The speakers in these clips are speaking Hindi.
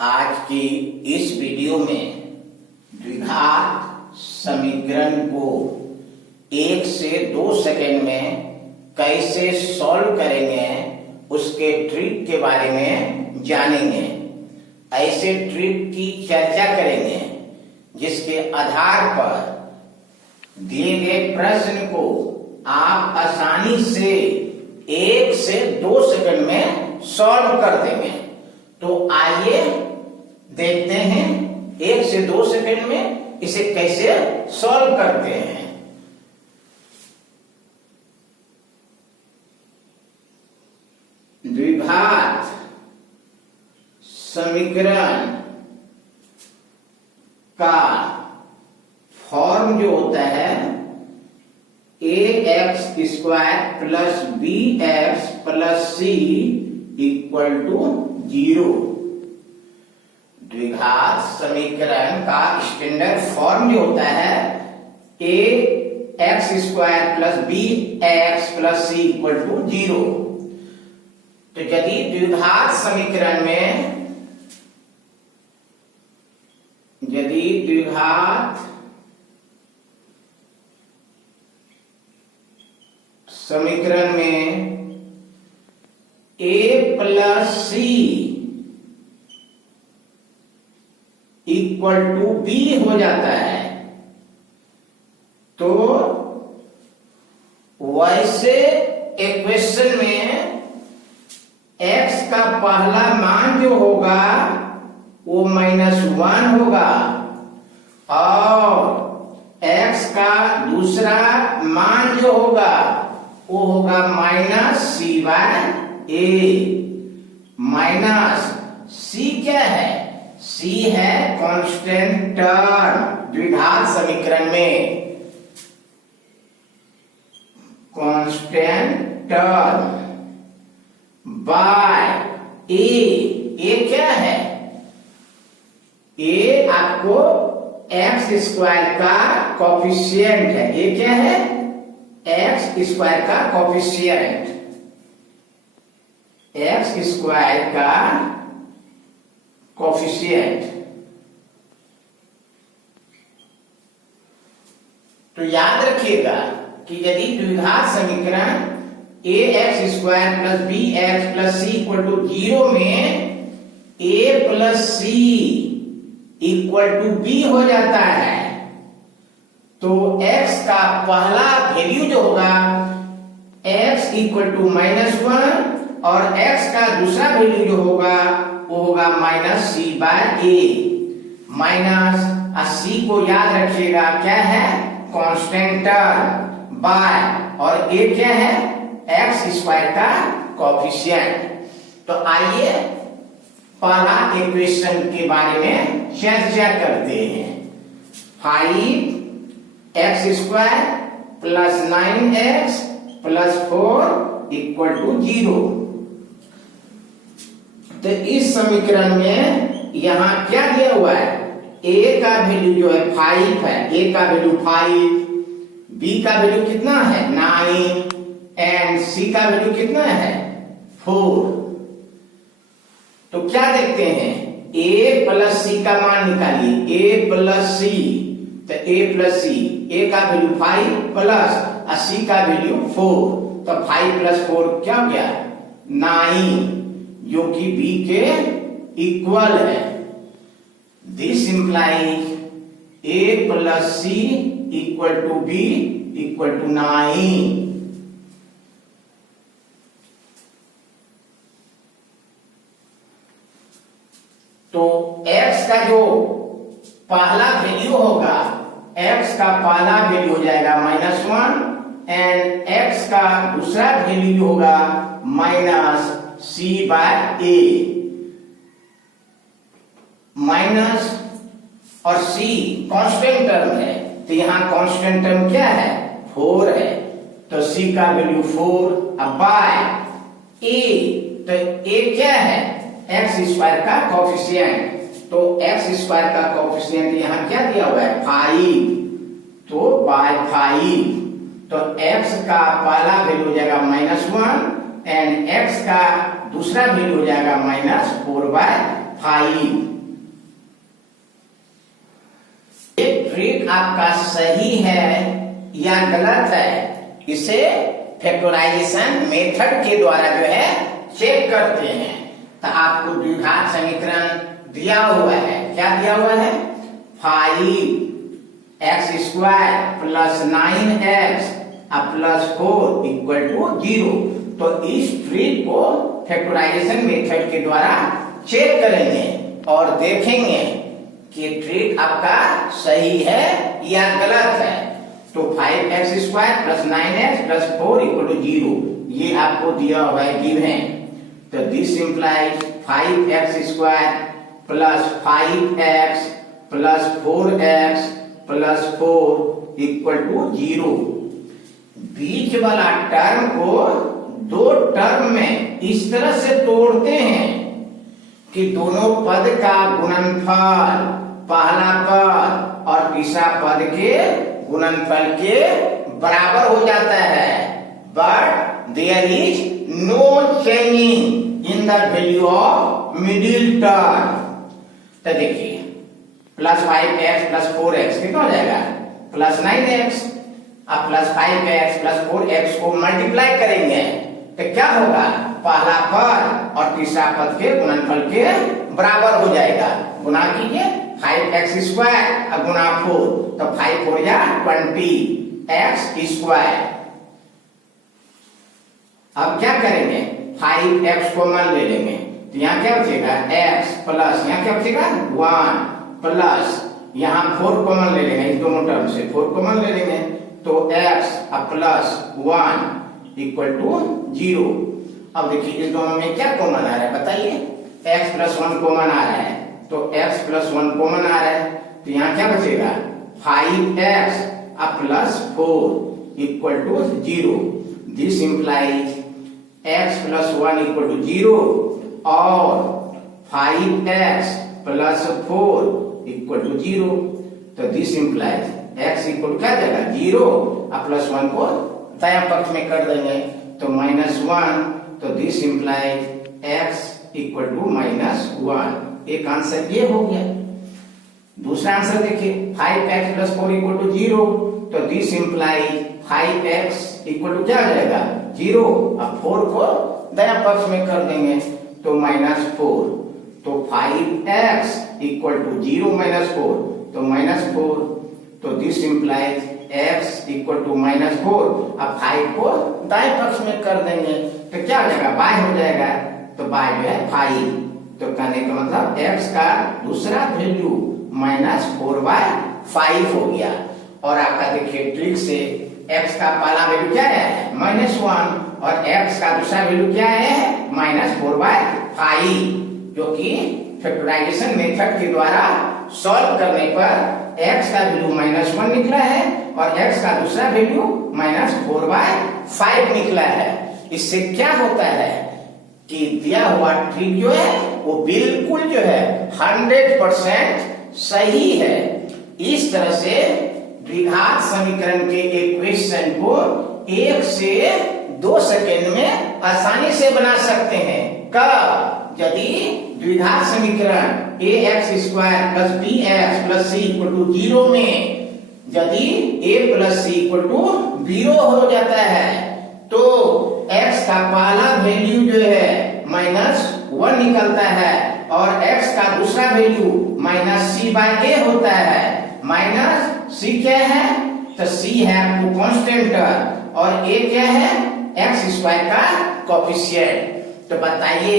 आज की इस वीडियो में द्विघात समीकरण को 1 से 2 सेकंड में कैसे सॉल्व करेंगे उसके ट्रिक के बारे में जानेंगे। ऐसे ट्रिक की चर्चा करेंगे जिसके आधार पर दिए गए प्रश्न को आप आसानी से 1 से 2 सेकंड में सॉल्व कर देंगे। तो आइए देखते हैं 1 से 2 सेकंड में इसे कैसे सॉल्व करते हैं। द्विघात समीकरण का फॉर्म जो होता है ax² plus bx plus c equal to 0। द्विघात समीकरण का स्टैंडर्ड फॉर्म जो होता है ax² plus bx plus c equal to 0। तो यदि द्विघात समीकरण में a plus c equal to b हो जाता है तो वैसे इक्वेशन में x का पहला मान जो होगा वो -1 होगा और x का दूसरा मान जो होगा वो होगा -c/a। माइनस c क्या है? c है कांस्टेंट टर्म द्विघात समीकरण में। कांस्टेंट टर्म बाय ए क्या है? ए आपको x² का कोफिशिएंट है। ए क्या है? x² का कोफिशिएंट। x² का कोफिशिएंट। तो याद रखिएगा कि यदि द्विघात समीकरण ax² plus bx plus c equal to 0 में a plus c equal to b हो जाता है तो x का पहला वैल्यू जो होगा x इक्वल टू -1 और x का दूसरा वैल्यू जो होगा वो होगा -c/a। माइनस c को याद रखिएगा क्या है? कांस्टेंट टर्म बाय और a क्या है? x² का कोफिशिएंट। तो आइए पहला इक्वेशन के बारे में चर्चा करते हैं। 5x² plus 9x plus 4 equal to 0। तो इस समीकरण में यहां क्या दिया हुआ है? a का वैल्यू जो है 5 है। a का वैल्यू 5, b का वैल्यू कितना है? 9 एंड c का वैल्यू कितना है? 4। तो क्या देखते हैं? a प्लस c का मान निकालिए। a प्लस c तो a प्लस c, a का वैल्यू 5 प्लस c का वैल्यू 4 तो 5 प्लस 4 क्या हो गया? 9 जो कि b के इक्वल है। This implies a plus c equal to b equal to 9। तो x का जो पहला वैल्यु होगा, x का पहला वैल्यु हो जाएगा -1 एंड x का दूसरा वैल्यू होगा -c/a। माइनस और c कांस्टेंट टर्म है तो यहां कांस्टेंट टर्म क्या है? 4 है तो c का वैल्यू 4 अब बाय a तो a क्या है? x² का कोफिशिएंट। तो x² का कोफिशिएंट यहां क्या दिया हुआ है? 5 तो बाय 5 तो x का पहला वैल्यू हो जाएगा -1 एंड x का दूसरा वैल्यू हो जाएगा -4/5। ये ट्रिक आपका सही है या गलत है, इसे फैक्टराइजेशन मेथड के द्वारा जो है चेक करते हैं। तो आपको द्विघात समीकरण दिया हुआ है, क्या दिया हुआ है? 5x² + 9x + 4 = 0। तो इस ट्रिक को फैक्टराइजेशन मेथड के द्वारा चेक करेंगे और देखेंगे कि ट्रिक आपका सही है या गलत है। तो 5x² + 9x + 4 = 0, ये आपको दिया हुआ है गिवन। तो this implies 5x² + 5x + 4x + 4 = 0। बीच वाला टर्म को दो टर्म में इस तरह से तोड़ते हैं कि दोनों पद का गुणनफल पहला पद और तीसरा पद के गुणनफल के बराबर हो जाता है। But there is no changing in the value of middle term. तो देखिए +5x + 4x कितना हो जाएगा? +9x। अब +5x + 4x को मल्टीप्लाई करेंगे तो क्या होगा? पहला पद और तीसरा पद के गुणनफल के बराबर हो जाएगा। गुना कीजिए 5x² और गुना 4, तो 5 4 या 20x²। अब क्या करेंगे? 5x कॉमन ले लेंगे तो यहाँ क्या बचेगा? x प्लस यहाँ क्या बचेगा? 1 प्लस यहाँ 4 कॉमन ले लेंगे, इस दोनों टर्म से 4 कॉमन ले लेंगे तो x + 1 = 0। अब देखिए इस दोनों में क्या कॉमन आ रहा है बताइए? x + 1 कॉमन आ रहा है, तो x + 1 कॉमन आ रहा है तो यहाँ क्या बचेगा? 5x + 4 = 0। दिस इंप्लाइज x + 1 = 0 और 5x + 4 = 0। तो दिस इंप्लाइज x = क्या जाएगा? 0 और +1 को दायां पक्ष में कर देंगे तो -1। तो दिस इंप्लाइज x = -1। एक आंसर ये हो गया। दूसरा आंसर देखिए 5x + 4 = 0। तो दिस इंप्लाइज 5x = क्या हो जाएगा? 0 और 4 को दायां पक्ष में कर देंगे तो -4। तो 5x = 0 - 4 तो -4। तो दिस इंप्लाइज x = -4। अब 5 को दाएं पक्ष में कर देंगे तो क्या हो जाएगा? y हो जाएगा। तो y जो है 5। तो कहने का मतलब x का दूसरा वैल्यू -4/5 हो गया। और आपका देखिए ट्रिक से x का पहला वैल्यू क्या है? -1 और x का दूसरा वैल्यू क्या है? -4/5, जो कि फैक्टराइजेशन मेथड के द्वारा सॉल्व करने पर x का वैल्यू -1 निकला है और x का दूसरा वैल्यू -4/5 निकला है। इससे क्या होता है कि दिया हुआ ट्रिक जो है वो बिल्कुल जो है 100% सही है। इस तरह से द्विघात समीकरण के इक्वेशन को 1 से 2 सेकेंड में आसानी से बना सकते हैं। कब? यदि द्विघात समीकरण ax² + bx + c = 0 में यदि a + c = 0 हो जाता है तो x का पहला वैल्यू जो है -1 निकलता है और x का दूसरा वैल्यू -c/a होता है। -c क्या है? तो c है आपको कांस्टेंट और a क्या है? x² का कोएफिशिएंट। तो बताइए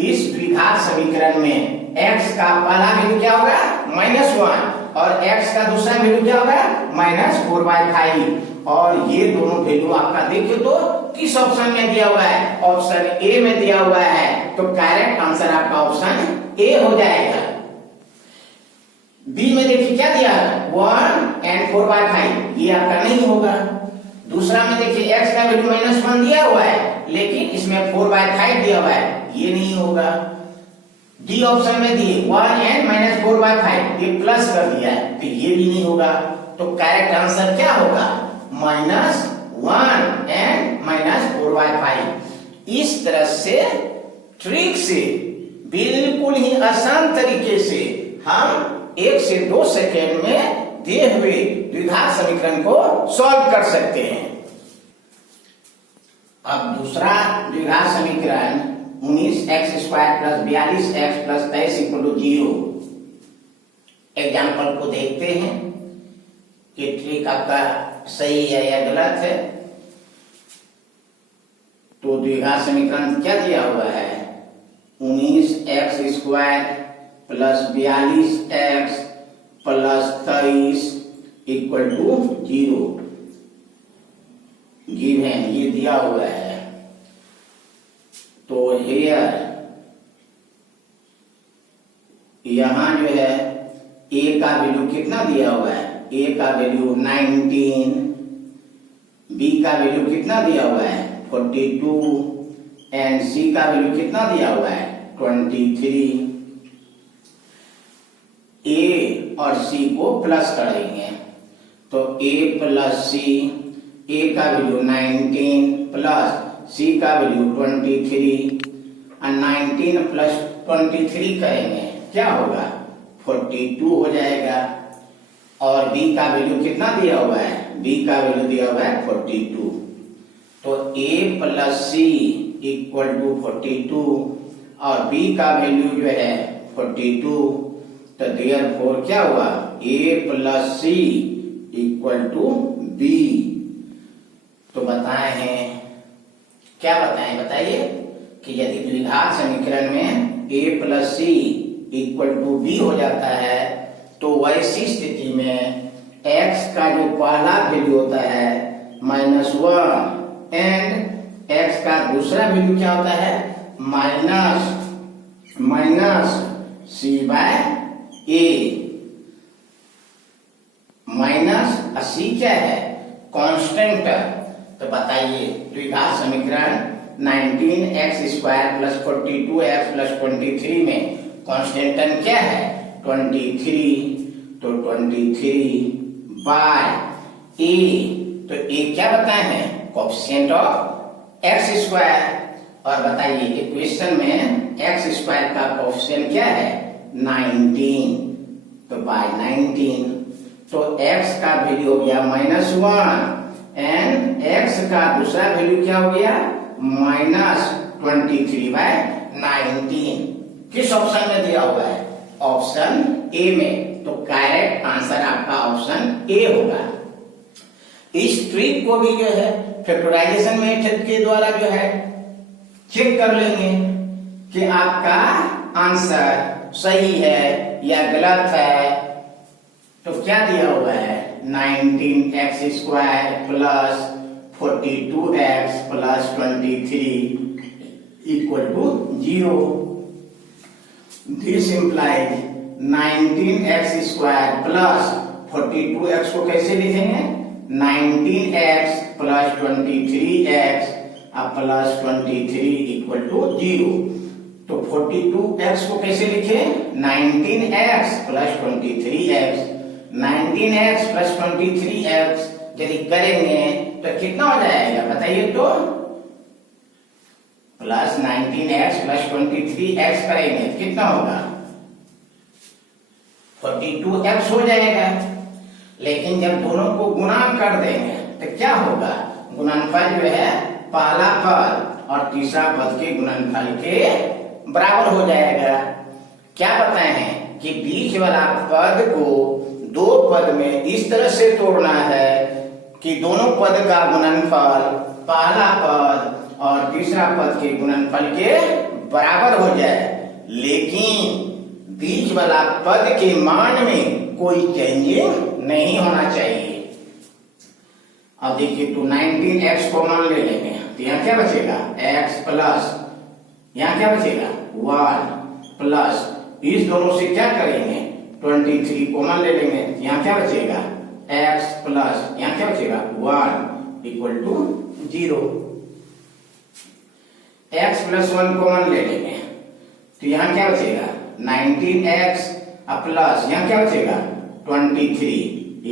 इस द्विघात समीकरण में x का पहला वैल्यू क्या होगा? -1 और x का दूसरा वैल्यू क्या होगा? -4/5। और ये दोनों वैल्यू आपका देखिए तो किस ऑप्शन में दिया हुआ है? ऑप्शन ए में दिया हुआ है। तो करेक्ट आंसर आपका ऑप्शन ए हो जाएगा। बी में देखिए क्या दिया है? 1 और 4/5, ये आपका नहीं होगा। दूसरा में देखिए x का वैल्यू -1 दिया हुआ है लेकिन इसमें 4/5 दिया हुआ है, ये नहीं होगा। डी ऑप्शन में दिए 1 और -4/5, ये प्लस कर दिया है तो ये भी नहीं होगा। तो करेक्ट आंसर क्या होगा? -1 और -4/5। इस तरह से ट्रिक से बिल्कुल ही आसान तरीके से हम 1 से 2 सेकेंड में दिए हुए द्विघात समीकरण को सॉल्व कर सकते हैं। अब दूसरा द्विघात समीकरण 19x² + 42x + 23 = 0 एग्जाम्पल को देखते हैं कि ट्रिक आपका सही है या गलत है। तो द्विघात समीकरण क्या दिया हुआ है? 19x² + 42x + 23 = 0 गिवन ये दिया हुआ है। तो हियर यहां जो है a का वैल्यू कितना दिया हुआ है? a का वैल्यू 19, b का वैल्यू कितना दिया हुआ है? 42 एंड c का वैल्यू कितना दिया हुआ है? 23। a और c को प्लस करेंगे तो a + c, a का वैल्यू 19 प्लस c का वैल्यू 23 और 19 + 23 करेंगे क्या होगा? 42 हो जाएगा। और b का वैल्यू कितना दिया हुआ है? b का वैल्यू दिया हुआ है 42। तो a + c = 42 और b का वैल्यू जो है 42। तो देयरफॉर क्या हुआ? a + c = b। तो बताए हैं क्या बताएं? बताइए कि यदि द्विघात समीकरण में a + c = b हो जाता है तो वैसी स्थिति में x का जो पहला वैल्यू होता है -1 एंड x का दूसरा वैल्यू क्या होता है? -c/a। c क्या है? कांस्टेंट। तो बताइए द्विघात समीकरण 19x² + 42x + 23 में कांस्टेंट क्या है? 23। तो 23/a। तो a क्या बताए हैं? Coefficient of x²। और बताइए इक्वेशन में x² का कोएफिशिएंट क्या है? 19। तो बाय 19 तो x का वैल्यू हो गया -1 एंड x का दूसरा वैल्यू क्या हो गया? -23/19। किस ऑप्शन में दिया हुआ है? ऑप्शन ए में। तो करेक्ट आंसर आपका ऑप्शन ए होगा। इस ट्रिक को भी जो है फैक्टराइजेशन मेथड के द्वारा जो है चेक कर लेंगे कि आपका आंसर सही है या गलत है। तो क्या दिया हुआ है? 19x² + 42x + 23 = 0। This implies 19x² + 42x को कैसे लिखेंगे? 19x + 23x + 23 = 0। तो 42x को कैसे लिखे? 19x + 23x। 19x + 23x यदि करेंगे तो कितना हो जाएगा बताइए? तो प्लस 19x + 23x करेंगे कितना होगा? 42x हो जाएगा। लेकिन जब दोनों को गुणा कर देंगे तो क्या होगा? गुणनफल जो है पहला पद और तीसरा पद के गुणनफल के बराबर हो जाएगा। क्या बताए हैं कि बीच वाला पद को दो पद में इस तरह से तोड़ना है कि दोनों पद का गुणनफल पहला पद और तीसरा पद के गुणनफल के बराबर हो जाए, लेकिन बीच वाला पद के मान में कोई चेंजिंग नहीं होना चाहिए। अब देखिए तो 19x कॉमन ले लेंगे तो यहाँ क्या बचेगा? x प्लस यहाँ क्या बचेगा? 1 प्लस इस दोनों से क्या करेंगे? 23 कॉमन ले लेंगे, यहाँ क्या बचेगा? x प्लस यहाँ क्या बचेगा? 1 = 0। x + 1 कॉमन ले लेंगे तो यहाँ क्या बचेगा? 19x प्लस यहाँ क्या बचेगा? 23 =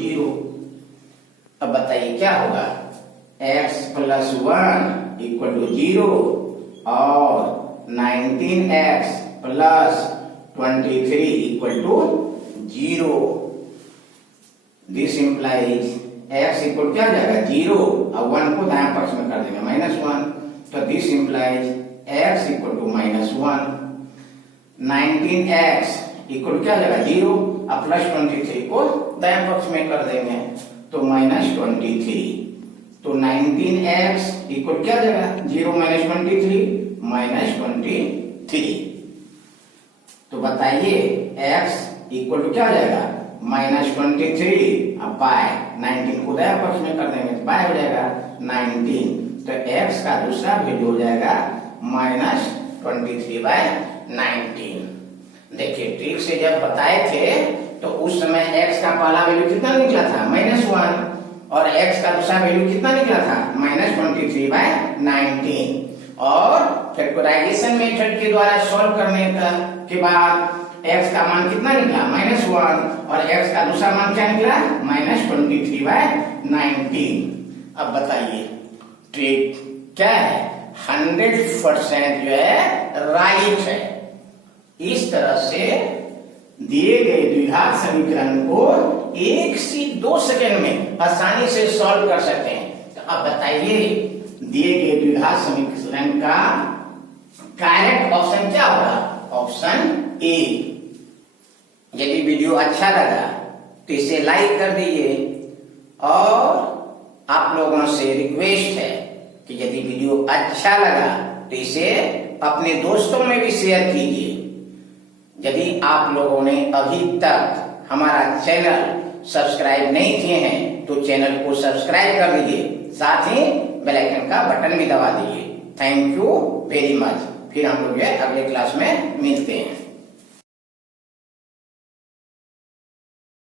0। अब बताइए क्या होगा? x + 1 = 0 और 19x plus 23 equal to 0। This implies x equal क्या जाएगा 0 और 1 को दाएं पक्ष में कर देंगे -1, तो this implies x equal to -1। 19x equal क्या जाएगा 0 और प्लस 23 को दाएं पक्ष में कर देंगे तो -23। तो 19x इक्वल क्या जाएगा 0 -23 तो बताइए x इक्वल टू क्या जाएगा -23 अब बाय 19 को दाएं पक्ष में कर देंगे तो बाय हो जाएगा 19, तो x का दूसरा वैल्यू हो जाएगा -23/19। देखिए ठीक से जब बताए थे तो उस समय x का पहला वैल्यू कितना निकला था -1 और x का दूसरा वैल्यू कितना निकला था -23/19। और फैक्टराइजेशन मेथड के द्वारा सॉल्व करने के बाद x का मान कितना निकला -1 और x का दूसरा मान क्या निकला -23/19। अब बताइए ट्रिक क्या है, 100% जो है राइट है। इस तरह से दिए गए द्विघात समीकरण को 1 से 2 सेकंड में आसानी से सॉल्व कर सकते हैं। तो अब बताइए दिए गए द्विघात समीकरण का करेक्ट ऑप्शन क्या होगा, ऑप्शन ए। यदि वीडियो अच्छा लगा तो इसे लाइक कर दीजिए और आप लोगों से रिक्वेस्ट है कि यदि वीडियो अच्छा लगा तो इसे अपने दोस्तों में भी शेयर कीजिए। यदि आप लोगों ने अभी तक हमारा चैनल सब्सक्राइब नहीं किए हैं तो चैनल को सब्सक्राइब कर दीजिए, साथ ही बेल आइकन का बटन भी दबा दीजिए। Thank you very much. फिर हम लोग अगले क्लास में मिलते हैं।